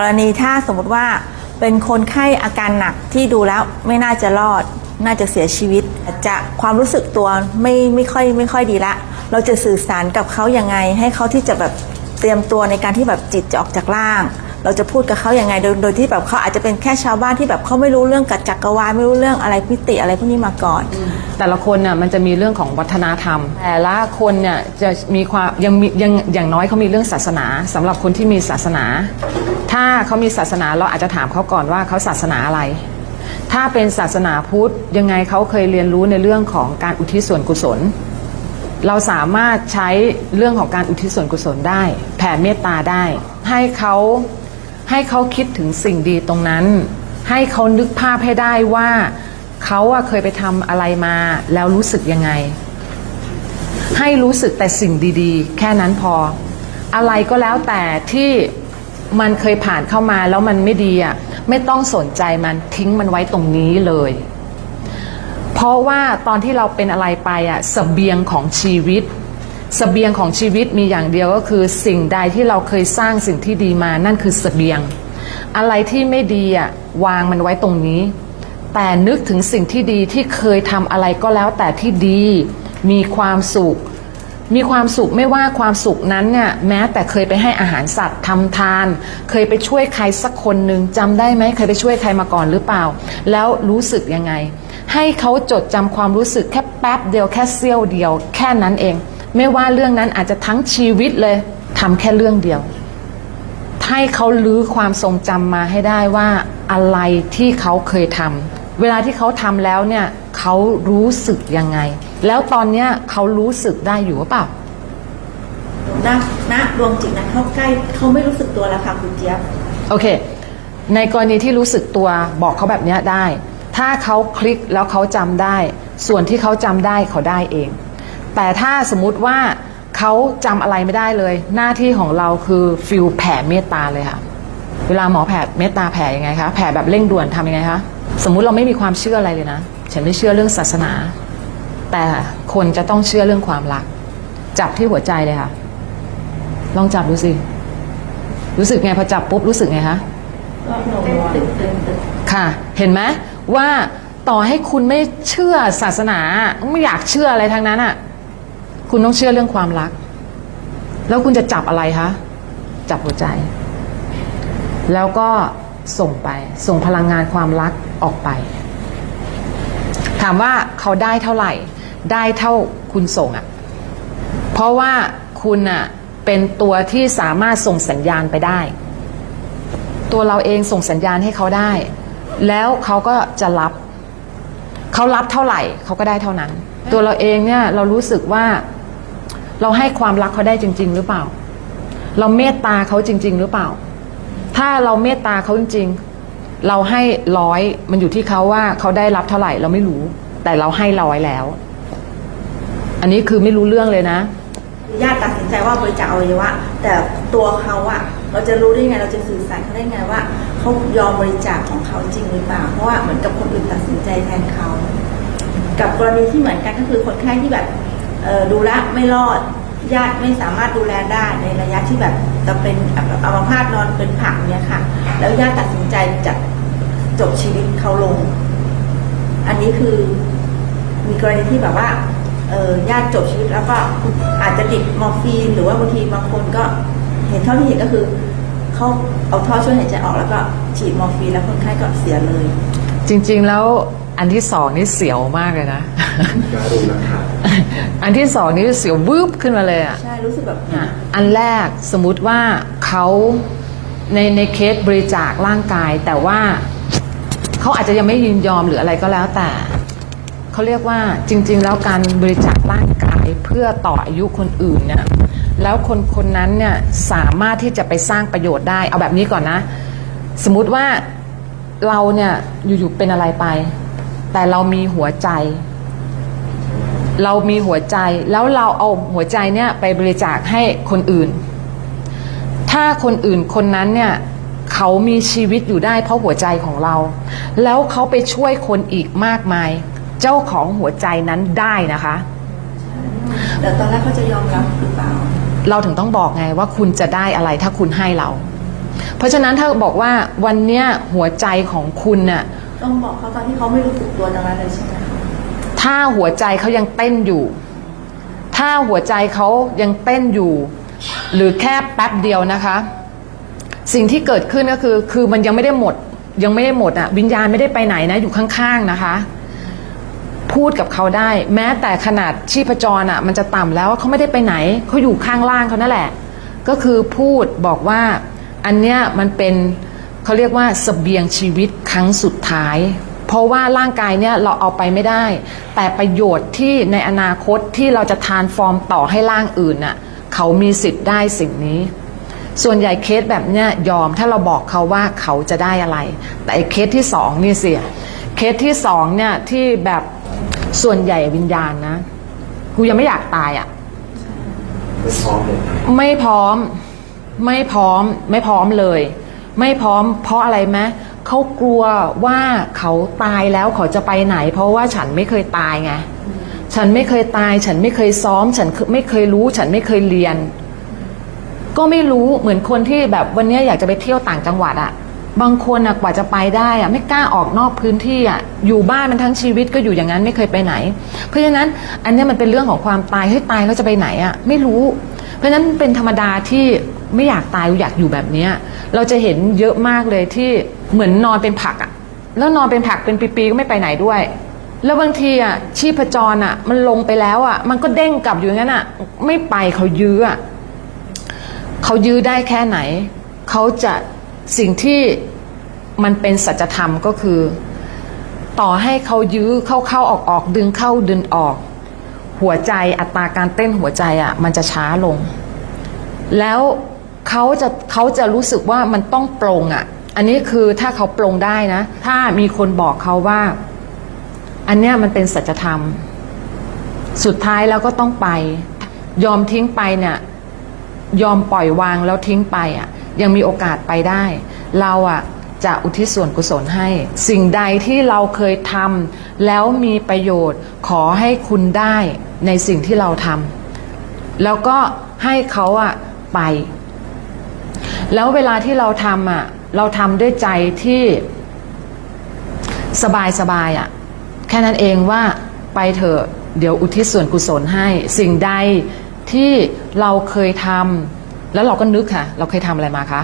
กรณีถ้าสมมติว่าเป็นคนไข้อาการหนักที่ดูแล้วไม่น่าจะรอด น่าจะเสียชีวิต จะความรู้สึกตัวไม่ไม่ค่อยไม่ค่อยดีละ เราจะสื่อสารกับเขายังไง ให้เขาที่จะแบบเตรียมตัวในการที่แบบจิตจะออกจากร่าง เราจะพูดกับเขาอย่างไงโดยโดยที่แบบเขาอาจจะเป็นแค่ชาวบ้านที่แบบเขาไม่รู้เรื่องกัจจักรวาลไม่รู้เรื่องอะไรพิติอะไรพวกนี้มาก่อน แต่ละคนน่ะมันจะมีเรื่องของวัฒนธรรม แต่ละคนเนี่ยจะมีความยังมียังอย่างน้อยเขามีเรื่องศาสนาสำหรับคนที่มีศาสนา ถ้าเขามีศาสนาเราอาจจะถามเขาก่อนว่าเขาศาสนาอะไร ถ้าเป็นศาสนาพุทธยังไงเขาเคยเรียนรู้ในเรื่องของการอุทิศส่วนกุศล เราสามารถใช้เรื่องของการอุทิศส่วนกุศลได้ แผ่เมตตาได้ ให้เขาให้เขาคิดถึงสิ่งดีตรงนั้น ให้เขานึกภาพให้ได้ว่า เขาอะเคยไปทำอะไรมาแล้วรู้สึกยังไง ให้รู้สึกแต่สิ่งดีๆ แค่นั้นพอ อะไรก็แล้วแต่ที่มันเคยผ่านเข้ามาแล้วมันไม่ดีอะไม่ต้องสนใจมันทิ้งมันไว้ตรงนี้เลย เพราะว่าตอนที่เราเป็นอะไรไปอะเสบียงของชีวิตเสบียงของชีวิตมีอย่างเดียวก็คือสิ่งใดที่เราเคยสร้างสิ่งที่ดีมานั่นคือเสบียง อะไรที่ไม่ดีอะวางมันไว้ตรงนี้ แต่นึกถึงสิ่งที่ดีที่เคยทำอะไรก็แล้วแต่ที่ดี มีความสุข มีความสุขไม่ว่าความสุขนั้นเนี่ยแม้แต่เคยไปให้อาหารสัตว์ทำทาน เคยไปช่วยใครสักคนหนึ่งจำได้ไหมเคยไปช่วยใครมาก่อนหรือเปล่า แล้วรู้สึกยังไง ให้เขาจดจำความรู้สึกแค่แป๊บเดียวแค่เสี้ยวเดียว แค่นั้นเอง ไม่ว่าเรื่องนั้นอาจจะทั้งชีวิตเลยทำแค่เรื่องเดียวให้เขาลื้อความทรงจำมาให้ได้ว่าอะไรที่เขาเคยทำ เวลาที่เขาทำแล้วเนี่ยเขารู้สึกยังไง แล้วตอนเนี้ยเขารู้สึกได้อยู่หรือเปล่าณณดวงจิตนะเข้าใกล้เขาไม่รู้สึกตัวแล้วค่ะคุณเจี๊ยบ โอเค ในกรณีที่รู้สึกตัวบอกเขาแบบเนี้ยได้ ถ้าเขาคลิกแล้วเขาจำได้ ส่วนที่เขาจำได้เขาได้เอง แต่ถ้าสมมุติว่าเขาจำอะไรไม่ได้เลย หน้าที่ของเราคือฟิลแผ่เมตตาเลยค่ะ เวลาหมอแผ่เมตตาแผ่ยังไงคะ แผ่แบบเร่งด่วนทำยังไงคะ สมมุติเราไม่มีความเชื่ออะไรเลยนะ ฉันไม่เชื่อเรื่องศาสนา แต่คนจะต้องเชื่อเรื่องความรัก จับที่หัวใจเลยค่ะ ลองจับดูสิ รู้สึกไงพอจับปุ๊บรู้สึกไงคะค่ะ เห็นไหมว่าต่อให้คุณไม่เชื่อศาสนา ไม่อยากเชื่ออะไรทั้งนั้นอะ คุณต้องเชื่อเรื่องความรัก แล้วคุณจะจับอะไรคะ จับหัวใจ แล้วก็ ส่งไป ส่งพลังงานความรักออกไป ถามว่าเขาได้เท่าไหร่ ได้เท่าคุณส่งอะ เพราะว่าคุณอะเป็นตัวที่สามารถส่งสัญญาณไปได้ ตัวเราเองส่งสัญญาณให้เขาได้ แล้วเขาก็จะรับ เขารับเท่าไหร่เขาก็ได้เท่านั้น ตัวเราเองเนี่ยเรารู้สึกว่าเราให้ความรักเขาได้จริง ๆ หรือเปล่า เราเมตตาเขาจริง ๆ หรือเปล่า ถ้าเราเมตตาเขาจริงๆ เราให้ร้อยมันอยู่ที่เขาว่าเขาได้รับเท่าไหร่เราไม่รู้ แต่เราให้ร้อยแล้ว อันนี้คือไม่รู้เรื่องเลยนะญาติตัดสินใจว่าบริจาคอวัยวะแต่ตัวเขาอะเราจะรู้ได้ไงเราจะสื่อสารเขาได้ไงว่าเขายอมบริจาคของเขาจริงหรือเปล่าเพราะว่าเหมือนกับคนอื่นตัดสินใจแทนเขา กับกรณีที่เหมือนกันก็คือคนไข้ที่แบบดูแลไม่รอด ญาติไม่สามารถดูแลได้ในระยะที่แบบจะเป็นแบบอัมพาตนอนเป็นผักเนี่ยค่ะ แล้วญาติตัดสินใจจะจบชีวิตเขาลง อันนี้คือมีกรณีที่แบบว่าญาติจบชีวิตแล้วก็อาจจะติดมอร์ฟีน หรือว่าบางทีบางคนก็เห็นเท่าที่เห็นก็คือเขาเอาท่อช่วยหายใจออกแล้วก็ฉีดมอร์ฟีนแล้วคนไข้ก็เสียเลย จริง ๆแล้ว อันที่สองนี่เสียวมากเลยนะการุณนะครับอันที่สองนี่เสียววืบขึ้นมาเลยอะ ใช่ รู้สึกแบบอะอันแรกสมมุติว่าเขาในในเคสบริจาคร่างกาย แต่ว่าเขาอาจจะยังไม่ยินยอมหรืออะไรก็แล้วแต่ เขาเรียกว่าจริง ๆ แล้วการบริจาคร่างกายเพื่อต่ออายุคนอื่นเนี่ยแล้วคนคนนั้นเนี่ยสามารถที่จะไปสร้างประโยชน์ได้ เอาแบบนี้ก่อนนะ สมมุติว่าเราเนี่ยอยู่ๆเป็นอะไรไป แต่เรามีหัวใจ เรามีหัวใจแล้วเราเอาหัวใจเนี่ยไปบริจาคให้คนอื่น ถ้าคนอื่นคนนั้นเนี่ยเขามีชีวิตอยู่ได้เพราะหัวใจของเรา แล้วเขาไปช่วยคนอีกมากมาย เจ้าของหัวใจนั้นได้นะคะ แต่ตอนแรกเขาจะยอมรับหรือเปล่า เราถึงต้องบอกไงว่าคุณจะได้อะไรถ้าคุณให้เรา เพราะฉะนั้นถ้าบอกว่าวันเนี้ยหัวใจของคุณน่ะ ต้องบอกเขาตอนที่เขาไม่รู้สึกตัวตรงนั้นเลยใช่ไหมคะถ้าหัวใจเขายังเต้นอยู่ ถ้าหัวใจเขายังเต้นอยู่ หรือแค่แป๊บเดียวนะคะ สิ่งที่เกิดขึ้นก็คือ คือมันยังไม่ได้หมด ยังไม่ได้หมดอะ วิญญาณไม่ได้ไปไหนนะ อยู่ข้างๆนะคะ พูดกับเขาได้ แม้แต่ขนาดชีพจรอะ มันจะต่ำแล้วเขาไม่ได้ไปไหน เขาอยู่ข้างล่างเขานั่นแหละ ก็คือพูดบอกว่า อันเนี้ยมันเป็น เขาเรียกว่าสเสบียงชีวิตครั้งสุดท้าย เพราะว่าร่างกายเนี่ยเราเอาไปไม่ได้ แต่ประโยชน์ที่ในอนาคตที่เราจะทานฟอร์มต่อให้ร่างอื่นน่ะเขามีสิทธิ์ได้สิ่งนี้ ส่วนใหญ่เคสแบบเนี้ยยอมถ้าเราบอกเขาว่าเขาจะได้อะไร แต่ไอ้เคสที่สองนี่สิเคสที่สองเนี่ยที่แบบส่วนใหญ่วิญญาณนะกูยังไม่อยากตายอะไม่พร้อมเลยไม่พร้อมไม่พร้อมไม่พร้อมเลย ไม่พร้อม เพราะอะไรไหมเขากลัวว่าเขาตายแล้วเขาจะไปไหน เพราะว่าฉันไม่เคยตายไงฉันไม่เคยตาย ฉันไม่เคยซ้อม ฉันไม่เคยรู้ ฉันไม่เคยเรียน ก็ไม่รู้เหมือนคนที่แบบวันนี้อยากจะไปเที่ยวต่างจังหวัดอะบางคนอะกว่าจะไปได้อะไม่กล้าออกนอกพื้นที่อะอยู่บ้านมันทั้งชีวิตก็อยู่อย่างนั้นไม่เคยไปไหน เพราะฉะนั้นอันนี้มันเป็นเรื่องของความตายเฮ้ยตายแล้วจะไปไหนอะไม่รู้ เพราะฉะนั้นเป็นธรรมดาที่ ไม่อยากตายอยากอยู่แบบเนี้ยเราจะเห็นเยอะมากเลยที่เหมือนนอนเป็นผักอะแล้วนอนเป็นผักเป็นปีๆก็ไม่ไปไหนด้วย แล้วบางทีอะชีพจรอะมันลงไปแล้วอะมันก็เด้งกลับอยู่งั้นอะไม่ไปเขายื้ออะเขายื้อได้แค่ไหน เขาจะสิ่งที่มันเป็นสัจธรรมก็คือ ต่อให้เขายื้อเข้าเข้าออกออกดึงเข้าดึงออก หัวใจอัตราการเต้นหัวใจอะ มันจะช้าลง แล้ว เขาจะเขาจะรู้สึกว่ามันต้องปรงอะ อันนี้คือถ้าเขาปรงได้นะ ถ้ามีคนบอกเขาว่า อันเนี้ยมันเป็นสัจธรรม สุดท้ายแล้วก็ต้องไป ยอมทิ้งไปเนี่ยยอมปล่อยวางแล้วทิ้งไปอะ ยังมีโอกาสไปได้ เราอะจะอุทิศส่วนกุศลให้ สิ่งใดที่เราเคยทำแล้วมีประโยชน์ขอให้คุณได้ในสิ่งที่เราทำแล้วก็ให้เขาอะไป แล้วเวลาที่เราทำอะ เราทำด้วยใจที่สบายสบายอะ แค่นั้นเองว่าไปเถอะเดี๋ยวอุทิศส่วนกุศลให้ สิ่งใดที่เราเคยทำแล้วเราก็นึกค่ะ เราเคยทำอะไรมาคะ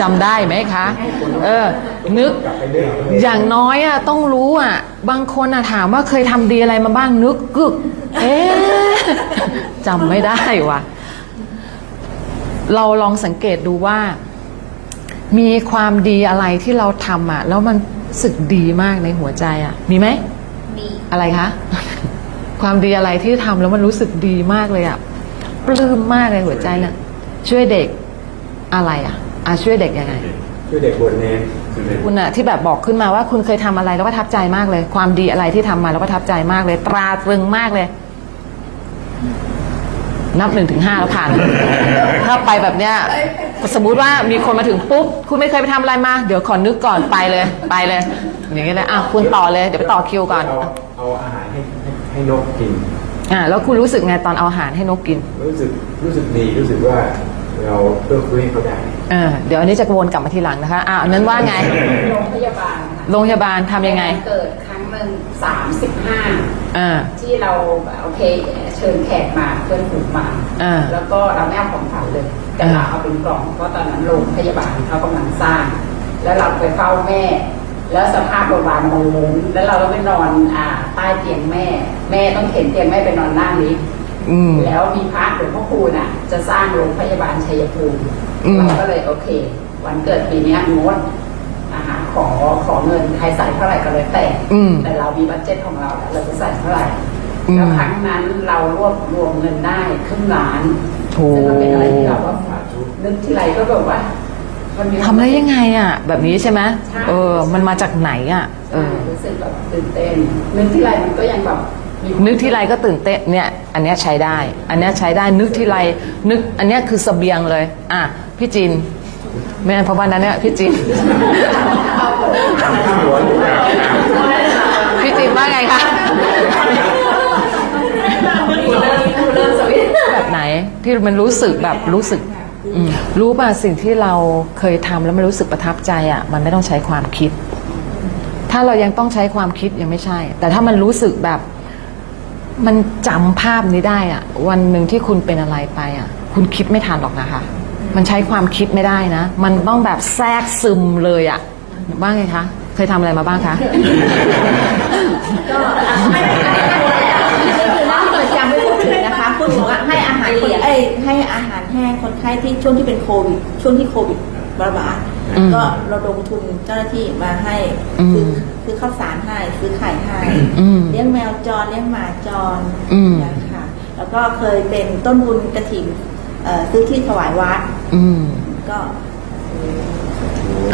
จำได้ไหมคะ เออ นึก อย่างน้อยอะต้องรู้อะ บางคนอะถามว่าเคยทำดีอะไรมาบ้างนึกกึก เอ๊ะจำไม่ได้ว่ะ เราลองสังเกตดูว่า มีความดีอะไรที่เราทำอะแล้วมันรู้สึกดีมากในหัวใจอะมีไหมมีอะไรคะ ความดีอะไรที่ทำแล้วมันรู้สึกดีมากเลยอะปลื้มมากในหัวใจน่ะช่วยเด็กอะไรอะอะช่วยเด็กยังไง ช่วยเด็กบวชเนรคุณอะที่แบบบอกขึ้นมาว่าคุณเคยทำอะไรแล้วประทับใจมากเลย ความดีอะไรที่ทำมาแล้วประทับใจมากเลย ตราตรึงมากเลย นับหนึ่งถึงห้าแล้วผ่าน ถ้าไปแบบเนี้ยสมมุติว่ามีคนมาถึงปุ๊บ คุณไม่เคยไปทำอะไรมา เดี๋ยวขอนึกก่อนไปเลยไปเลย อย่างเงี้ยเลยอะคุณต่อเลยเดี๋ยวไปต่อคิวก่อน เอาเอาอาหารให้ให้ให้นกกิน อะแล้วคุณรู้สึกไงตอนเอาอาหารให้นกกิน รู้สึกรู้สึกดีรู้สึกว่าเราเอื้อเฟื้อให้เขาได้ เออเดี๋ยวอันนี้จะวนกลับมาทีหลังนะคะอะอันนั้นว่าไง โรงพยาบาลค่ะโรงพยาบาลทำยังไง เกิดครั้งหนึ่งสามสิบห้า อ่า ที่เราแบบโอเคเชิญแขกมาเพื่อนฝูงมาอ่าแล้วก็เราไม่เอาของขวัญเลย แต่เราเอาเป็นกล่องเพราะตอนนั้นโรงพยาบาลเขากำลังสร้าง แล้วเราไปเฝ้าแม่ แล้วสภาพโรงพยาบาลมันล้มแล้วเราก็ไปนอนอ่าใต้เตียงแม่ แม่ต้องเข็นเตียงแม่ไปนอนหน้าลิฟต์ อืม แล้วมีพระหลวงพ่อคูณอะ จะสร้างโรงพยาบาลชัยภูมิอืม เราก็เลยโอเค วันเกิดปีเนี้ยงดอาหาร ขอขอเงินใครใส่เท่าไหร่ก็เลยแต่อืม แต่เรามีบัตเจ็ตของเราแล้วเราจะใส่เท่าไหร่อืม แล้วครั้งนั้นเรารวบรวมเงินได้ครึ่งล้านโอ้ซึ่งมันเป็นอะไรที่เราก็นึกทีไรก็แบบว่า มันมี ทำได้ยังไงอะ แบบนี้ใช่ไหมใช่ เออ มันมาจากไหนอะ เอใช่อรู้สึกแบบตื่นเต้นนึกทีไรมันก็ยังแบบมีความ นึกที่ไรก็ตื่นเต้นเนี่ย อันเนี้ยใช้ได้ อันเนี้ยใช้ได้นึกที่ไรนึกอันเนี้ยคือเสบียงเลย อะพี่จิน ไม่งั้นเพราะว่านั้นเนี่ยพี่จินพี่จินว่าไงคะแบบไหนที่มันรู้สึกแบบรู้สึกรู้ป่ะสิ่งที่เราเคยทำแล้วมันรู้สึกประทับใจอะมันไม่ต้องใช้ความคิด ถ้าเรายังต้องใช้ความคิดยังไม่ใช่ แต่ถ้ามันรู้สึกแบบมันจำภาพนี้ได้อะ วันหนึ่งที่คุณเป็นอะไรไปอะ คุณคิดไม่ทันหรอกนะคะ มันใช้ความคิดไม่ได้นะ มันต้องแบบแทรกซึมเลยอะบ้างไงคะ เคยทำอะไรมาบ้างคะ ก็ไม่ได้ไม่ได้ตัวแหละนี่คือหน้าที่ประจำไม่พูดถึงนะคะพูดถึงว่าให้อาหารคนเอ้ยให้อาหารแห้งคนไข้ที่ช่วงที่เป็นโควิด ช่วงที่โควิดระบาดอืมก็ระดมทุนเจ้าหน้าที่มาให้อืมซื้อซื้อข้าวสารให้ซื้อไข่ให้ อืม เลี้ยงแมวจรเลี้ยงหมาจรอืม เนี่ยค่ะ แล้วก็เคยเป็นต้นบุญกระถิ่นเอ่อ ซื้อที่ถวายวัด อืมก็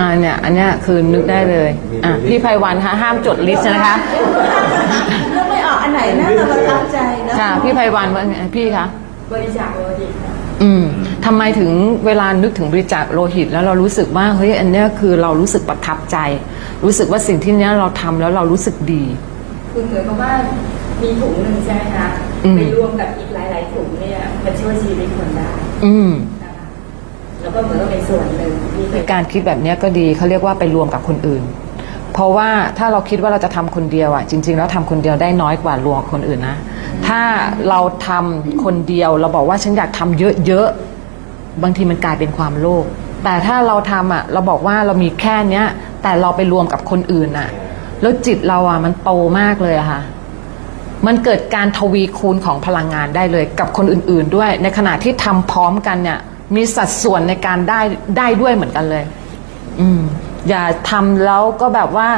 อ่าเนี่ย อันเนี้ยคือนึกได้เลย อะพี่ไพวันคะห้ามจดลิสต์นะคะเลือกไม่ออกอันไหนน่าจะประทับใจนะค่ะพี่ไพวันว่าไงพี่คะบริจาคโลหิตค่ะอืมทำไมถึงเวลานึกถึงบริจาคโลหิต แล้วเรารู้สึกว่าเฮ้ยอันเนี้ยคือเรารู้สึกประทับใจ รู้สึกว่าสิ่งที่เนี้ยเราทำแล้วเรารู้สึกดี คือเหมือนกับว่ามีถุงหนึ่งใช่ไหมคะอืม ไปรวมกับอีกหลาย ๆ ถุงเนี่ยมันช่วยชีวิตคนได้อืม นะคะแล้วก็เหมือนกับเป็นส่วนหนึ่งที่เป็น การคิดแบบเนี้ยก็ดีเขาเรียกว่าไปรวมกับคนอื่น เพราะว่าถ้าเราคิดว่าเราจะทำคนเดียวอะจริง ๆ แล้วทำคนเดียวได้น้อยกว่ารวมกับคนอื่นนะ ถ้าเราทำคนเดียวเราบอกว่าฉันอยากทำเยอะๆบางทีมันกลายเป็นความโลภแต่ถ้าเราทำอะเราบอกว่าเรามีแค่เนี้ยแต่เราไปรวมกับคนอื่นอะ แล้วจิตเราอะมันโตมากเลยอะค่ะ มันเกิดการทวีคูณของพลังงานได้เลย กับคนอื่น ๆด้วย ในขณะที่ทำพร้อมกันเนี่ย มีสัดส่วนในการได้ได้ด้วยเหมือนกันเลย อืม อย่าทำแล้วก็แบบว่า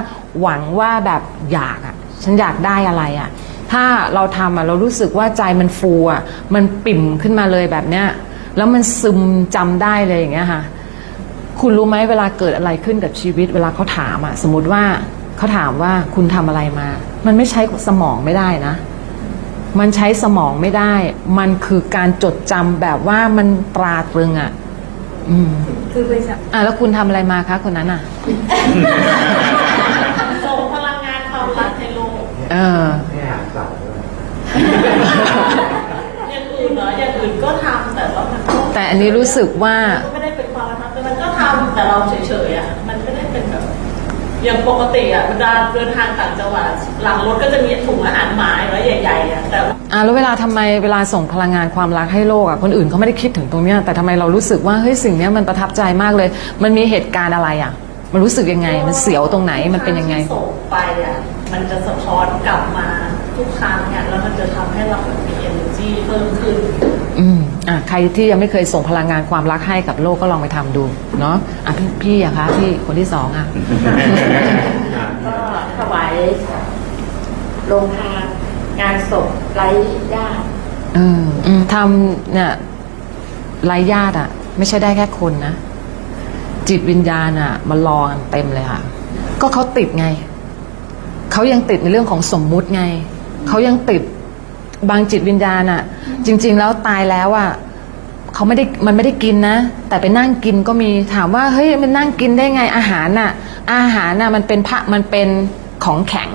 หวังว่าแบบอยากอะฉันอยากได้อะไรอะถ้าเราทำอะเรารู้สึกว่าใจมันฟูอะมันปิ่มขึ้นมาเลยแบบเนี้ยแล้วมันซึมจำได้เลยอย่างเงี้ยค่ะ คุณรู้ไหมเวลาเกิดอะไรขึ้นกับชีวิต เวลาเขาถามอะสมมติว่า เขาถามว่าคุณทำอะไรมา มันไม่ใช้สมองไม่ได้นะ มันใช้สมองไม่ได้ มันคือการจดจำแบบว่ามันตราตรึงอะอืมคือบริจาคอะแล้วคุณทำอะไรมาคะคนนั้นอะ ส่งพลังงานความรักให้โลกเออให้อาหารสัตว์ด้วยอย่างอื่นเหรออย่างอื่นก็ทำแต่ว่ามันก็แต่อันนี้รู้สึกว่าก็ไม่ได้เป็นความรักแต่มันก็ทำแต่เราเฉยๆอะ อย่างปกติอะเวลาเดินทางต่างจังหวัดหลังรถก็จะมีถุงอาหารหมาไว้ใหญ่ๆอะแต่ว่าอะแล้วเวลาทำไมเวลาส่งพลังงานความรักให้โลกอะคนอื่นเขาไม่ได้คิดถึงตรงเนี้ยแต่ทำไมเรารู้สึกว่าเฮ้ยสิ่งเนี้ยมันประทับใจมากเลย มันมีเหตุการณ์อะไรอะ มันรู้สึกยังไง มันเสียวตรงไหนมันเป็นยังไงที่ส่งไปอะมันจะสะท้อนกลับมาทุกครั้งเนี่ยแล้วมันจะทำให้เราแบบมี energy เพิ่มขึ้น อืมอะ ใครที่ยังไม่เคยส่งพลังงานความรักให้กับโลกก็ลองไปทำดูเนาะอะพี่พี่อะคะพี่คนที่สองอะก็ถวายโรงทานงานศพไร้ญาติเอออืมทำเนี่ยไร้ญาติอะ ไม่ใช่ได้แค่คนนะ จิตวิญญาณอะมารอกันเต็มเลยค่ะ ก็เขาติดไง เขายังติดในเรื่องของสมมุติไง เขายังติดบางจิตวิญญาณอะ จริง ๆ แล้วตายแล้วอะ เขาไม่ได้มันไม่ได้กินนะ แต่ไปนั่งกินก็มีถามว่าเฮ้ยมันนั่งกินได้ไงอาหารน่ะ อาหารน่ะมันเป็นพระมันเป็นของแข็ง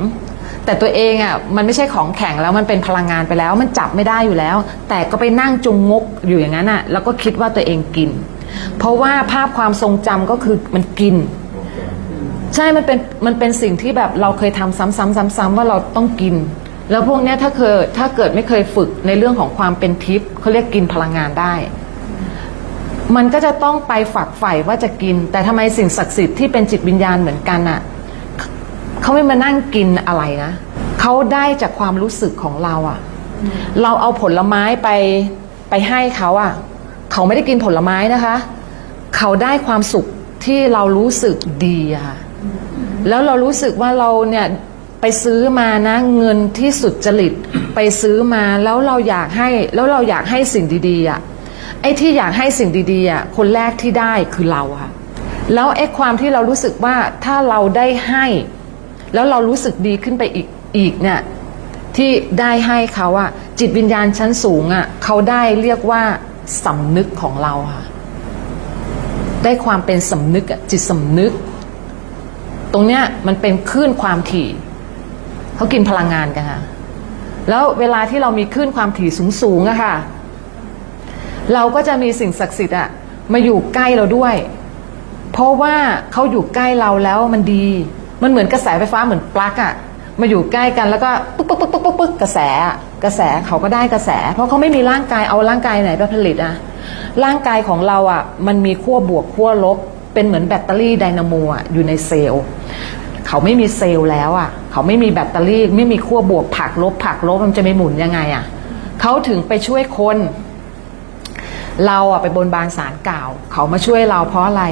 แต่ตัวเองอะมันไม่ใช่ของแข็งแล้วมันเป็นพลังงานไปแล้ว มันจับไม่ได้อยู่แล้ว แต่ก็ไปนั่งจุงงกอยู่อย่างนั้นอะ แล้วก็คิดว่าตัวเองกิน เพราะว่าภาพความทรงจำก็คือมันกิน ใช่มันเป็นมันเป็นสิ่งที่แบบเราเคยทำซ้ำๆซ้ำๆว่าเราต้องกินแล้วพวกเนี้ยถ้าเคยถ้าเกิดไม่เคยฝึกในเรื่องของความเป็นทิพย์เขาเรียกกินพลังงานได้ มันก็จะต้องไปฝักใฝ่ว่าจะกิน แต่ทำไมสิ่งศักดิ์สิทธิ์ที่เป็นจิตวิญญาณเหมือนกันอะเขาไม่มานั่งกินอะไรนะเขาได้จากความรู้สึกของเราอะเราเอาผลไม้ไปไปให้เขาอะเขาไม่ได้กินผลไม้นะคะ เขาได้ความสุขที่เรารู้สึกดีอะค่ะแล้วเรารู้สึกว่าเราเนี่ยไปซื้อมานะเงินที่สุดจริตไปซื้อมาแล้วเราอยากให้แล้วเราอยากให้สิ่งดีๆอะ ไอ้ที่อยากให้สิ่งดีๆอะคนแรกที่ได้คือเราค่ะ แล้วไอ้ความที่เรารู้สึกว่าถ้าเราได้ให้ แล้วเรารู้สึกดีขึ้นไปอีกอีกเนี่ยที่ได้ให้เขาอะจิตวิญญาณชั้นสูงอะเขาได้เรียกว่าสำนึกของเราค่ะได้ความเป็นสำนึกจิตสำนึก ตรงเนี้ยมันเป็นคลื่นความถี่เขากินพลังงานกันค่ะแล้วเวลาที่เรามีคลื่นความถี่สูงๆอะค่ะ เราก็จะมีสิ่งศักดิ์สิทธิ์อะมาอยู่ใกล้เราด้วย เพราะว่าเขาอยู่ใกล้เราแล้วมันดี มันเหมือนกระแสไฟฟ้าเหมือนปลั๊กอะมาอยู่ใกล้กันแล้วก็ปึ๊กปึ๊กปึ๊กปึ๊กปึ๊กปึ๊กกระแสกระแสเขาก็ได้กระแส เพราะเขาไม่มีร่างกายเอาร่างกายไหนไปผลิตอะร่างกายของเราอะมันมีขั้วบวกขั้วลบ เป็นเหมือนแบตเตอรี่ไดนาโมอะอยู่ในเซลล์เขาไม่มีเซลล์แล้วอะ เขาไม่มีแบตเตอรี่ ไม่มีขั้วบวกผักลบผักลบมันจะไม่หมุนยังไงอะ เขาถึงไปช่วยคน เราอะไปบนบานสารกล่าว เขามาช่วยเราเพราะอะไร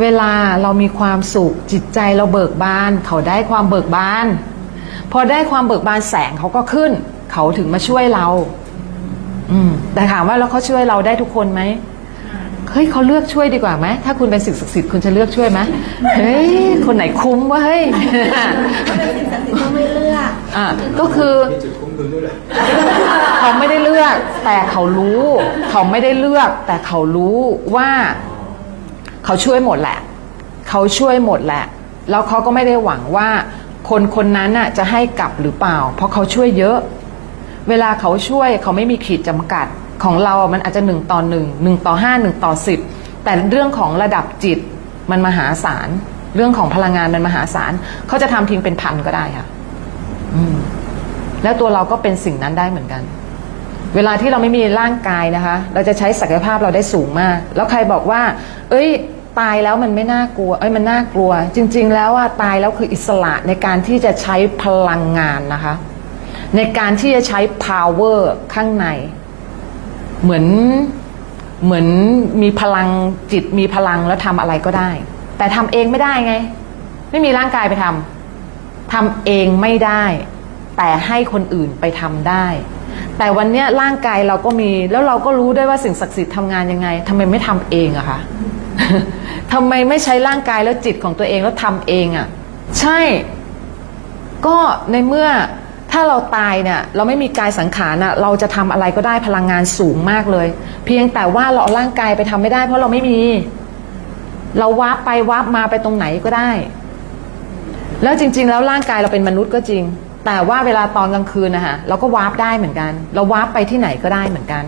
เวลาเรามีความสุขจิตใจเราเบิกบาน เขาได้ความเบิกบาน พอได้ความเบิกบานแสงเขาก็ขึ้น เขาถึงมาช่วยเรา อืมแต่ถามว่าแล้วเขาช่วยเราได้ทุกคนไหมเฮ้ยเขาเลือกช่วยดีกว่าไหมถ้าคุณเป็นสิ่งศักดิ์สิทธิ์คุณจะเลือกช่วยไหมเฮ้ยคนไหนคุ้มวะเฮ้ยถ้าเป็นสิ่งศักดิ์สิทธิ์ก็ไม่เลือกอะก็คือ มีจุดคุ้มทุนด้วยแหละเขาไม่ได้เลือก แต่เขารู้ เขาไม่ได้เลือก แต่เขารู้ว่า เขาช่วยหมดแหละ เขาช่วยหมดแหละ แล้วเขาก็ไม่ได้หวังว่า คนคนนั้นน่ะจะให้กลับหรือเปล่า เพราะเขาช่วยเยอะ เวลาเขาช่วยเขาไม่มีขีดจำกัด ของเราอะมันอาจจะหนึ่งต่อหนึ่งหนึ่งต่อห้าหนึ่งต่อสิบแต่เรื่องของระดับจิตมันมหาศาล เรื่องของพลังงานมันมหาศาลเขาจะทำทิ้งเป็นพันก็ได้ค่ะ อืม แล้วตัวเราก็เป็นสิ่งนั้นได้เหมือนกัน เวลาที่เราไม่มีร่างกายนะคะ เราจะใช้ศักยภาพเราได้สูงมาก แล้วใครบอกว่า เอ้ย ตายแล้วมันไม่น่ากลัว เอ้ยมันน่ากลัว จริง ๆ แล้วว่าตายแล้วคืออิสระในการที่จะใช้พลังงานนะคะ ในการที่จะใช้ power ข้างใน เหมือนเหมือนมีพลังจิตมีพลังแล้วทำอะไรก็ได้ แต่ทำเองไม่ได้ไง ไม่มีร่างกายไปทำทำเองไม่ได้ แต่ให้คนอื่นไปทำได้ แต่วันเนี้ยร่างกายเราก็มีแล้วเราก็รู้ได้ว่าสิ่งศักดิ์สิทธิ์ทำงานยังไงทำไมไม่ทำเองอะคะทำไมไม่ใช้ร่างกายแล้วจิตของตัวเองแล้วทำเองอะใช่ ก็ในเมื่อถ้าเราตายเนี่ยเราไม่มีกายสังขารน่ะเราจะทำอะไรก็ได้พลังงานสูงมากเลย เพียงแต่ว่าเราเอาร่างกายไปทำไม่ได้ เพราะเราไม่มี เราวาร์ปไปวาร์ปมาไปตรงไหนก็ได้ แล้วจริง ๆ แล้วร่างกายเราเป็นมนุษย์ก็จริง แต่ว่าเวลาตอนกลางคืนนะคะเราก็วาร์ปได้เหมือนกัน เราวาร์ปไปที่ไหนก็ได้เหมือนกัน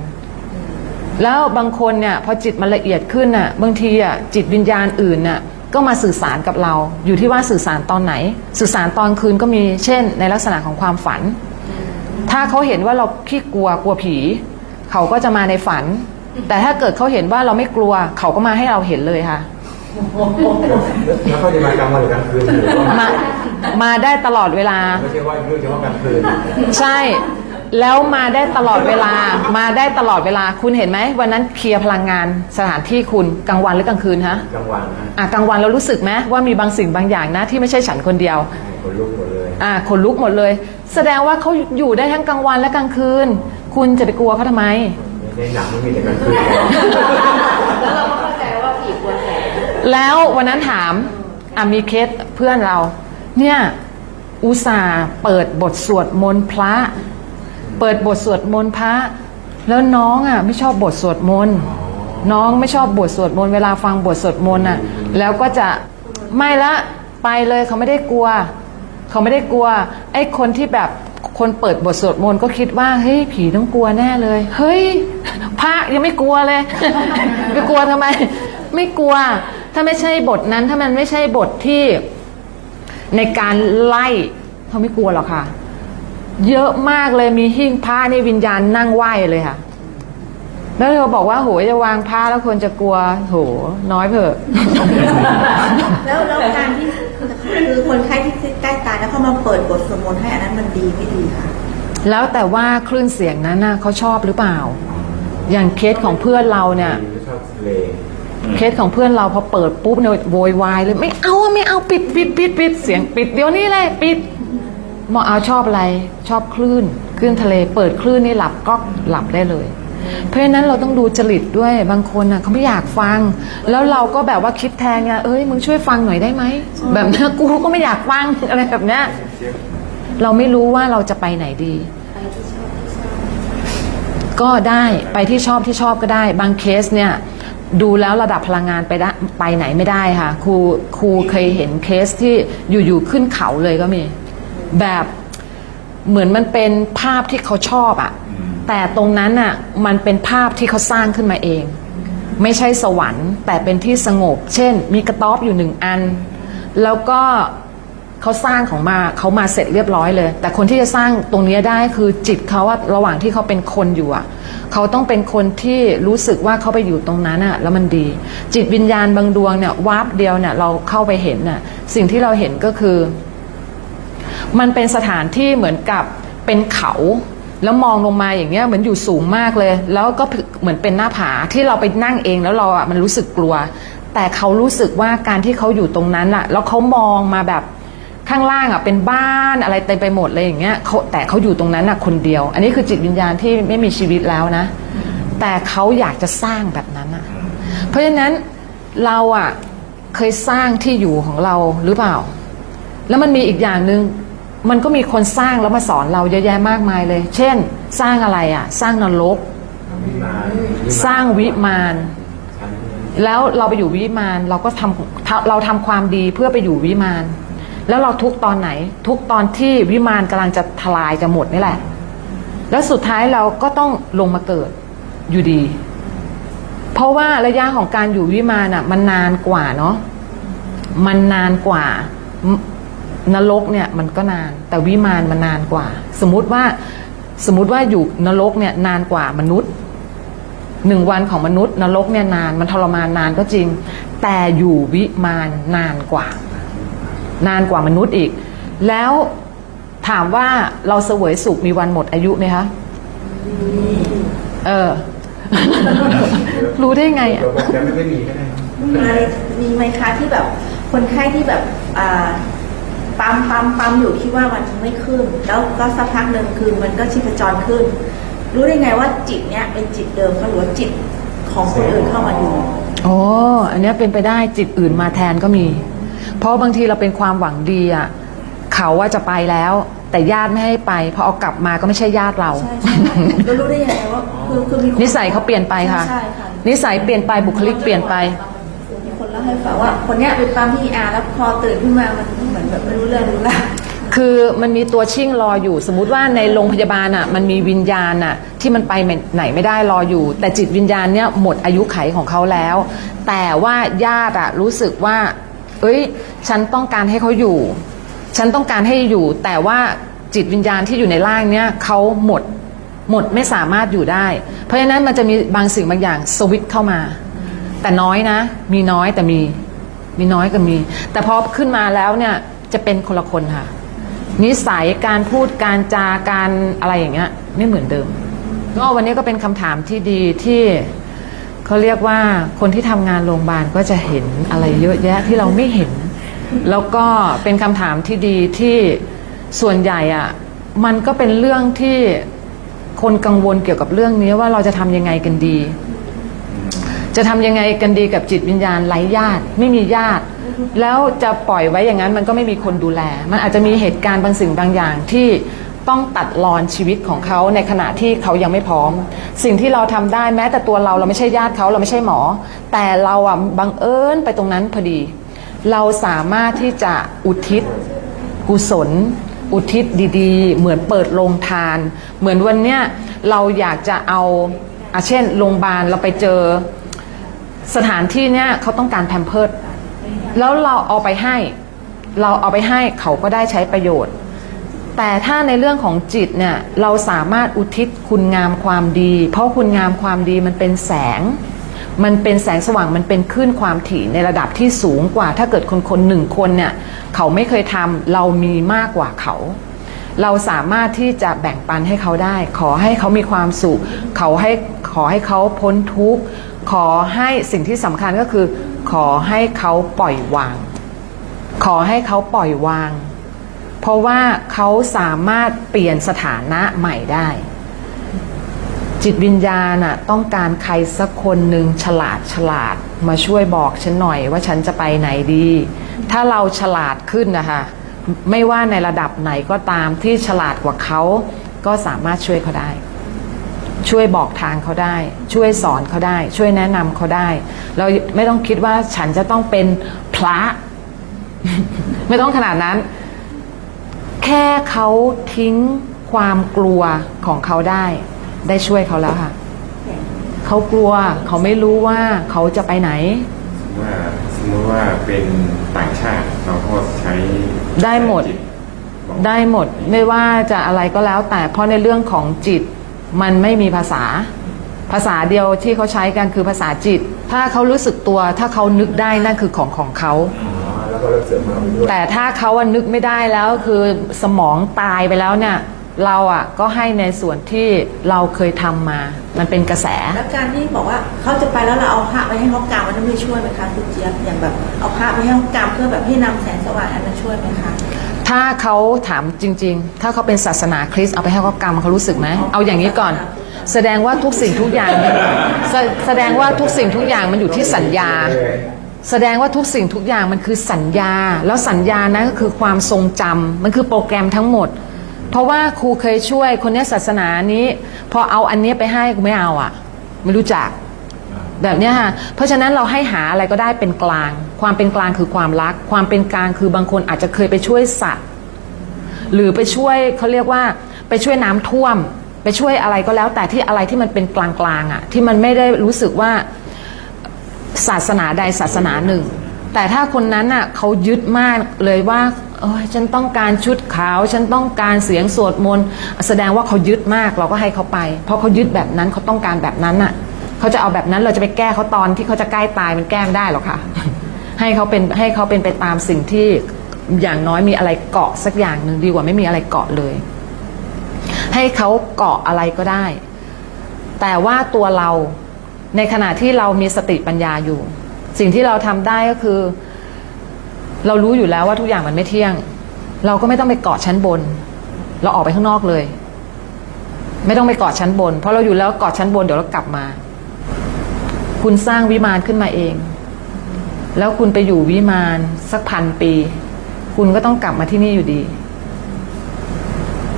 แล้วบางคนเนี่ยพอจิตมันละเอียดขึ้นน่ะบางทีอะจิตวิญญาณอื่นน่ะก็มาสื่อสารกับเรา อยู่ที่ว่าสื่อสารตอนไหน สื่อสารตอนคืนก็มีเช่น ในลักษณะของความฝัน ถ้าเขาเห็นว่าเราขี้กลัวกลัวผี เขาก็จะมาในฝัน แต่ถ้าเกิดเขาเห็นว่าเราไม่กลัว เขาก็มาให้เราเห็นเลยค่ะ แล้วเขาจะมากลางวันหรือกลางคืนหรือว่ามามาได้ตลอดเวลา ไม่ใช่ว่าเรื่องเฉพาะกลางคืนใช่ แล้วมาได้ตลอดเวลา มาได้ตลอดเวลาคุณเห็นไหมวันนั้นเคลียร์พลังงานสถานที่คุณกลางวันหรือกลางคืนฮะกลางวันนะอะกลางวันเรารู้สึกไหมว่ามีบางสิ่งบางอย่างนะที่ไม่ใช่ฉันคนเดียว คนลุกหมดเลยอะขนลุกหมดเลย แสดงว่าเขาอยู่ได้ทั้งกลางวันและกลางคืน คุณจะไปกลัวเขาทำไม ในหนังมันมีแต่กลางคืน แล้ววันนั้นถามอะมีเคสเพื่อนเรา เนี่ยอุตส่าห์เปิดบทสวดมนต์พระ เปิดบทสวดมนต์พระ แล้วน้องอะไม่ชอบบทสวดมนต์น้องไม่ชอบบทสวดมนต์เวลาฟังบทสวดมนต์อะ แล้วก็จะไม่ละไปเลยเขาไม่ได้กลัว เขาไม่ได้กลัว ไอ้คนที่แบบคนเปิดบทสวดมนต์ก็คิดว่าเฮ้ยผีต้องกลัวแน่เลย เฮ้ยพระยังไม่กลัวเลยไปกลัวทำไม ไม่กลัว ถ้าไม่ใช่บทนั้นถ้ามันไม่ใช่บทที่ในการไล่เขาไม่กลัวหรอกค่ะ เยอะมากเลยมีหิ้งพระนี่วิญญาณนั่งไหวเลยค่ะ แล้วเธอบอกว่าโหยจะวางผ้าแล้วคนจะกลัวโหน้อยเถอะแล้วแล้วการที่คือคนไข้ที่ใกล้ตายแล้วเขามาเปิดบทสวดมนต์ให้อันนั้นมันดีไม่ดีค่ะแล้วแต่ว่าคลื่นเสียงนั้นน่ะเขาชอบหรือเปล่า อย่างเคสของเพื่อนเราเนี่ยชอบเล เคสของเพื่อนเราพอเปิดปุ๊บเนี่ยโวยวายเลยไม่เอาไม่เอาปิดปิดปิดปิดเสียงปิดเดี๋ยวนี้เลยปิดหมอเอาชอบอะไรชอบคลื่นคลื่นทะเล เปิดคลื่นนี่หลับก็หลับได้เลย เพราะฉะนั้นเราต้องดูจริตด้วยบางคนอะเขาไม่อยากฟัง แล้วเราก็แบบว่าคิดแทนไงเอ้ยมึงช่วยฟังหน่อยได้ไหมแบบนี้กูก็ไม่อยากฟังอะไรแบบเนี้ยเราไม่รู้ว่าเราจะไปไหนดี ก็ได้ไปที่ชอบที่ชอบก็ได้ บางเคสเนี่ย ดูแล้วระดับพลังงานไปได้ไปไหนไม่ได้ค่ะ ครูครูเคยเห็นเคสที่อยู่ๆขึ้นเขาเลยก็มี แบบเหมือนมันเป็นภาพที่เขาชอบอะแต่ตรงนั้นอะมันเป็นภาพที่เขาสร้างขึ้นมาเอง ไม่ใช่สวรรค์ แต่เป็นที่สงบ เช่น มีกระต๊อบอยู่หนึ่งอัน แล้วก็ เขาสร้างของมาเขามาเสร็จเรียบร้อยเลย แต่คนที่จะสร้างตรงนี้ได้คือจิตเขาว่าระหว่างที่เขาเป็นคนอยู่อะเขาต้องเป็นคนที่รู้สึกว่าเขาไปอยู่ตรงนั้นอะแล้วมันดี จิตวิญญาณบางดวงเนี่ยวาบเดียวเนี่ยเราเข้าไปเห็นน่ะสิ่งที่เราเห็นก็คือ มันเป็นสถานที่เหมือนกับเป็นเขาแล้วมองลงมาอย่างเงี้ยเหมือนอยู่สูงมากเลย แล้วก็เหมือนเป็นหน้าผาที่เราไปนั่งเองแล้วเราอะมันรู้สึกกลัว แต่เขารู้สึกว่าการที่เขาอยู่ตรงนั้นอะ แล้วเขามองมาแบบ ข้างล่างอะเป็นบ้านอะไรเต็มไปหมดเลยอย่างเงี้ยเขาแต่เขาอยู่ตรงนั้นอะคนเดียว อันนี้คือจิตวิญญาณที่ไม่มีชีวิตแล้วนะ แต่เขาอยากจะสร้างแบบนั้นอะ เพราะฉะนั้นเราอะเคยสร้างที่อยู่ของเราหรือเปล่า แล้วมันมีอีกอย่างหนึ่งมันก็มีคนสร้างแล้วมาสอนเราเยอะแยะมากมายเลย เช่น สร้างอะไรอะ สร้างนรก สร้างวิมานแล้วเราไปอยู่วิมานเราก็ทำเราทำความดีเพื่อไปอยู่วิมาน แล้วเราทุกตอนไหน ทุกตอนที่วิมานกำลังจะทลายจะหมดนี่แหละ แล้วสุดท้ายเราก็ต้องลงมาเกิดอยู่ดี เพราะว่าระยะของการอยู่วิมานอะ มันนานกว่าเนาะมันนานกว่านรกเนี่ยมันก็นาน แต่วิมานมันนานกว่า สมมุติว่าสมมุติว่าอยู่นรกเนี่ยนานกว่ามนุษย์หนึ่งวันของมนุษย์ นรกเนี่ยนานมันทรมานนานก็จริง แต่อยู่วิมานนานกว่า นานกว่ามนุษย์อีก แล้วถามว่าเราเสวยสุขมีวันหมดอายุไหมคะเออ รู้ได้ไงอะเราบอกจะไม่ไม่มีก็ได้มีอะไรมีไหมคะที่แบบคนไข้ที่แบบอ่าปั๊มปั๊มปั๊มอยู่ที่ว่ามันไม่ขึ้น แล้วก็สักพักหนึ่งคือมันก็ชีพจรขึ้น รู้ได้ไงว่าจิตเนี้ยเป็นจิตเดิมเขาหรือว่าจิตของคนอื่นเข้ามาอยู่อ๋ออันเนี้ยเป็นไปได้จิตอื่นมาแทนก็มี เพราะบางทีเราเป็นความหวังดีอะเขาว่าจะไปแล้ว แต่ญาติไม่ให้ไปพอเอากลับมาก็ไม่ใช่ญาติเรา ใช่ใช่แล้วรู้ได้ยังไงว่าคือคือมีคนิสัยเขาเปลี่ยนไปค่ะ ใช่ค่ะนิสัยเปลี่ยนไปบุคลิกเปลี่ยนไป มีคนเล่าให้ฟังว่า คนเนี้ยเป็นปั๊มที่อาแล้วพอตื่นขึ้นมามันเหมือนแบบไม่รู้เรื่องรู้ราว คือมันมีตัวชิ่งรออยู่ สมมุติว่าในโรงพยาบาลอะมันมีวิญญาณอะที่มันไปไหนไม่ได้รออยู่ แต่จิตวิญญาณเนี่ยหมดอายุไขของเขาแล้ว แต่ว่าญาติอะรู้สึกว่า เอ้ย ฉันต้องการให้เขาอยู่ ฉันต้องการให้อยู่ แต่ว่าจิตวิญญาณที่อยู่ในร่างเนี่ยเขาหมดหมดไม่สามารถอยู่ได้ เพราะฉะนั้นมันจะมีบางสิ่งบางอย่างสวิตเข้ามา แต่น้อยนะ มีน้อยแต่มีมีน้อยก็มี แต่พอขึ้นมาแล้วเนี่ยจะเป็นคนละคนค่ะ นิสัยการพูดการจาการอะไรอย่างเงี้ยไม่เหมือนเดิมก็วันนี้ก็เป็นคำถามที่ดีที่ เขาเรียกว่าคนที่ทำงานโรงพยาบาลก็จะเห็นอะไรเยอะแยะที่เราไม่เห็น แล้วก็เป็นคำถามที่ดีที่ส่วนใหญ่อะมันก็เป็นเรื่องที่คนกังวลเกี่ยวกับเรื่องนี้ว่าเราจะทำยังไงกันดี จะทำยังไงกันดีกับจิตวิญญาณไร้ญาติ ไม่มีญาติ แล้วจะปล่อยไว้อย่างนั้นมันก็ไม่มีคนดูแล มันอาจจะมีเหตุการณ์บางสิ่งบางอย่างที่ ต้องตัดรอนชีวิตของเขาในขณะที่เขายังไม่พร้อม สิ่งที่เราทำได้แม้แต่ตัวเราเราไม่ใช่ญาติเขาเราไม่ใช่หมอ แต่เราอะบังเอิญไปตรงนั้นพอดี เราสามารถที่จะอุทิศกุศล อุทิศดีๆ เหมือนเปิดโรงทาน เหมือนวันเนี้ยเราอยากจะเอาอาเช่นโรงพยาบาลเราไปเจอสถานที่เนี้ยเขาต้องการแพมเพิร์ดแล้วเราเอาไปให้ เราเอาไปให้เขาก็ได้ใช้ประโยชน์ แต่ถ้าในเรื่องของจิตเนี่ยเราสามารถอุทิศคุณงามความดี เพราะคุณงามความดีมันเป็นแสง มันเป็นแสงสว่างมันเป็นคลื่นความถี่ในระดับที่สูงกว่า ถ้าเกิดคนคนหนึ่งคนเนี่ยเขาไม่เคยทำเรามีมากกว่าเขา เราสามารถที่จะแบ่งปันให้เขาได้ ขอให้เขามีความสุข เขาให้ขอให้เขาพ้นทุกข์ขอให้สิ่งที่สำคัญก็คือ ขอให้เขาปล่อยวาง ขอให้เขาปล่อยวาง เพราะว่าเขาสามารถเปลี่ยนสถานะใหม่ได้ จิตวิญญาณน่ะต้องการใครสักคนหนึ่งฉลาดฉลาดมาช่วยบอกฉันหน่อยว่าฉันจะไปไหนดี ถ้าเราฉลาดขึ้นนะคะไม่ว่าในระดับไหนก็ตามที่ฉลาดกว่าเขาก็สามารถช่วยเขาได้ ช่วยบอกทางเขาได้ ช่วยสอนเขาได้ ช่วยแนะนำเขาได้ เราไม่ต้องคิดว่าฉันจะต้องเป็นพระ ไม่ต้องขนาดนั้น แค่เขาทิ้งความกลัวของเขาได้ ได้ช่วยเขาแล้วค่ะขเขากลัวเขาไม่รู้ว่าเขาจะไปไหน ว่าสมมติว่าเป็นต่างชาติเราก็ใช้ได้หมด จิตบอกได้หมดไม่ว่าจะอะไรก็แล้วแต่เพราะในเรื่องของจิตมันไม่มีภาษา ภาษาเดียวที่เขาใช้กันคือภาษาจิต ถ้าเขารู้สึกตัวถ้าเขานึกได้นั่นคือของของเขาอ๋อแล้ว ก็เริ่มเสริมมาไปด้วยแต่ถ้าเขาอะนึกไม่ได้แล้วคือสมองตายไปแล้วเนี่ย เราอะก็ให้ในส่วนที่เราเคยทำมา มันเป็นกระแส แล้วการที่บอกว่าเขาจะไปแล้วเราเอาพระไปให้เขากราบมันจะไม่ช่วยไหมคะคุณเจี๊ยบอย่างแบบเอาพระไปให้เขากราบเพื่อแบบให้นำแสงสว่างอันนั้นช่วยไหมคะ ถ้าเขาถามจริง ๆ ถ้าเขาเป็นศาสนาคริสต์เอาไปให้เขากรรมเขารู้สึกไหม เอาอย่างนี้ก่อน แสดงว่าทุกสิ่งทุกอย่าง แสแสดงว่าทุกสิ่งทุกอย่างมันอยู่ที่สัญญา แสดงว่าทุกสิ่งทุกอย่างมันคือสัญญา แล้วสัญญานั้นก็คือความทรงจำมันคือโปรแกรมทั้งหมด เพราะว่าครูเคยช่วยคนนี้ศาสนานี้ พอเอาอันนี้ไปให้กูไม่เอาอะ ไม่รู้จัก แบบนี้ค่ะ เพราะฉะนั้นเราให้หาอะไรก็ได้เป็นกลาง ความเป็นกลางคือความรัก ความเป็นกลางคือบางคนอาจจะเคยไปช่วยสัตว์ หรือไปช่วยเขาเรียกว่าไปช่วยน้ำท่วม ไปช่วยอะไรก็แล้ว แต่ที่อะไรที่มันเป็นกลางๆอะ ที่มันไม่ได้รู้สึกว่า ศาสนาใดศาสนาหนึ่ง แต่ถ้าคนนั้นน่ะเขายึดมากเลยว่าเอฉันต้องการชุดขาว ฉันต้องการเสียงสวดมนต์แสดงว่าเขายึดมากเราก็ให้เขาไป เพราะเขายึดแบบนั้นเขาต้องการแบบนั้นน่ะเขาจะเอาแบบนั้นเราจะไปแก้เขาตอนที่เขาจะใกล้ตายมันแก้ไม่ได้หรอกค่ะ ให้เขาเป็นให้เขาเป็นไปตามสิ่งที่อย่างน้อยมีอะไรเกาะสักอย่างหนึ่งดีกว่าไม่มีอะไรเกาะเลย ให้เขาเกาะอะไรก็ได้ แต่ว่าตัวเรา ในขณะที่เรามีสติปัญญาอยู่ สิ่งที่เราทำได้ก็คือ เรารู้อยู่แล้วว่าทุกอย่างมันไม่เที่ยง เราก็ไม่ต้องไปเกาะชั้นบน เราออกไปข้างนอกเลย ไม่ต้องไปเกาะชั้นบน เพราะเราอยู่แล้วเกาะชั้นบนเดี๋ยวเรากลับมา คุณสร้างวิมานขึ้นมาเอง แล้วคุณไปอยู่วิมานสักพันปี คุณก็ต้องกลับมาที่นี่อยู่ดี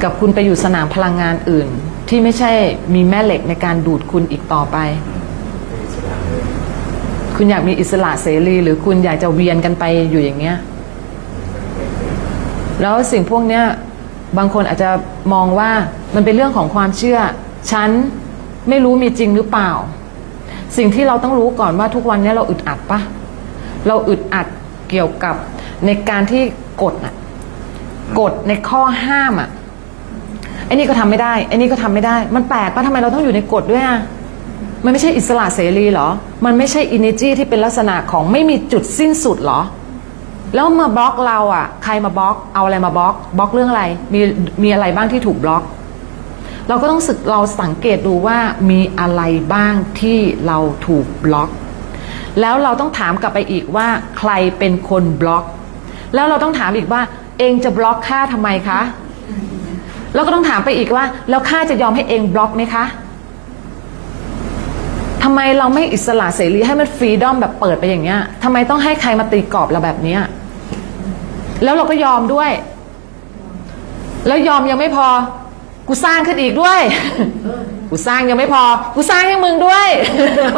กับคุณไปอยู่สนามพลังงานอื่น ที่ไม่ใช่มีแม่เหล็กในการดูดคุณอีกต่อไป คุณอยากมีอิสระเสรีหรือคุณอยากจะเวียนกันไปอยู่อย่างเงี้ย แล้วสิ่งพวกเนี้ยบางคนอาจจะมองว่ามันเป็นเรื่องของความเชื่อ ฉันไม่รู้มีจริงหรือเปล่า สิ่งที่เราต้องรู้ก่อนว่าทุกวันนี้เราอึดอัดปะเราอึดอัดเกี่ยวกับในการที่กฎอะกฎในข้อห้ามอะไอ้นี่ก็ทำไม่ได้ไอ้นี่ก็ทำไม่ได้ มันแปลกปะทำไมเราต้องอยู่ในกฎด้วยอะ มันไม่ใช่อิสระเสรีเหรอ มันไม่ใช่อิน e r จีที่เป็นลักษณะของไม่มีจุดสิ้นสุดเหรอ แล้วมาบล็อกเราอะ ใครมาบล็อกเอาอะไรมาบล็อกบล็อกเรื่องอะไรมีมีอะไรบ้างที่ถูกบล็อก เราก็ต้องสึกเราสังเกตดูว่ามีอะไรบ้างที่เราถูกบล็อก แล้วเราต้องถามกลับไปอีกว่าใครเป็นคนบล็อก แล้วเราต้องถามอีกว่า เองจะบล็อกข้าทำไมคะแล้วก็ต้องถามไปอีกว่า แล้วข้าจะยอมให้เองบล็อกไหมคะ ทำไมเราไม่อิสระเสรีให้มันฟรีดอมแบบเปิดไปอย่างเงี้ยทำไมต้องให้ใครมาตีกรอบเราแบบเนี้ยแล้วเราก็ยอมด้วย แล้วยอมยังไม่พอ กูสร้างขึ้นอีกด้วย กูสร้างยังไม่พอ กูสร้างให้มึงด้วย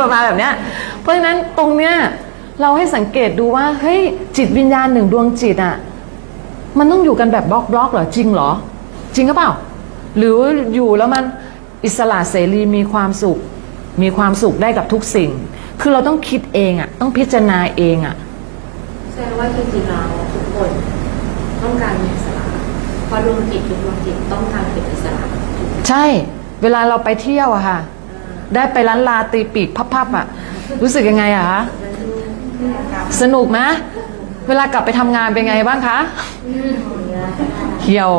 ประมาณแบบเนี้ย เพราะฉะนั้นตรงเนี้ยเราให้สังเกตดูว่าเฮ้ยจิตวิญญาณหนึ่งดวงจิตอะมันต้องอยู่กันแบบบล็อกบล็อกเหรอจริงเหรอ จริงหรือเปล่า หรืออยู่แล้วมันอิสระเสรีมีความสุข มีความสุขได้กับทุกสิ่ง คือเราต้องคิดเองอะต้องพิจารณาเองอะแสดงว่าจริงๆเราทุกคนต้องการมีอิสระเพราะดวงจิตทุกดวงจิตต้องการเป็นอิสระถูกไหมใช่ เวลาเราไปเที่ยวอะค่ะ ได้ไปร้านลาตีปีกพับๆอะรู้สึกยังไงอะคะสนุกไหมเวลากลับไปทำงานเป็นไงบ้างคะเหี่ยว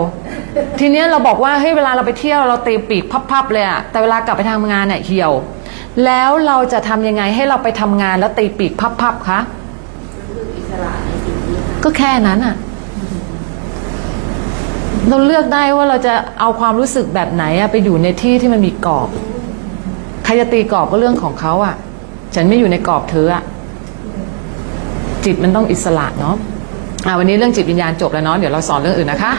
ทีเนี้ยเราบอกว่าเฮ้ยเวลาเราไปเที่ยวเราตีปีกพับๆเลยอะแต่เวลากลับไปทำงานเนี่ยเหี่ยว แล้วเราจะทำยังไงให้เราไปทำงานแล้วตีปีกพับๆคะก็แค่นั้นอะเราเลือกได้ว่าเราจะเอาความรู้สึกแบบไหนอะไปอยู่ในที่ที่มันมีกรอบใครจะตีกรอบก็เรื่องของเขาอะฉันไม่อยู่ในกรอบเธออะจิตมันต้องอิสระเนาะอะวันนี้เรื่องจิตวิญญาณจบแล้วเนาะเดี๋ยวเราสอนเรื่องอื่นนะคะ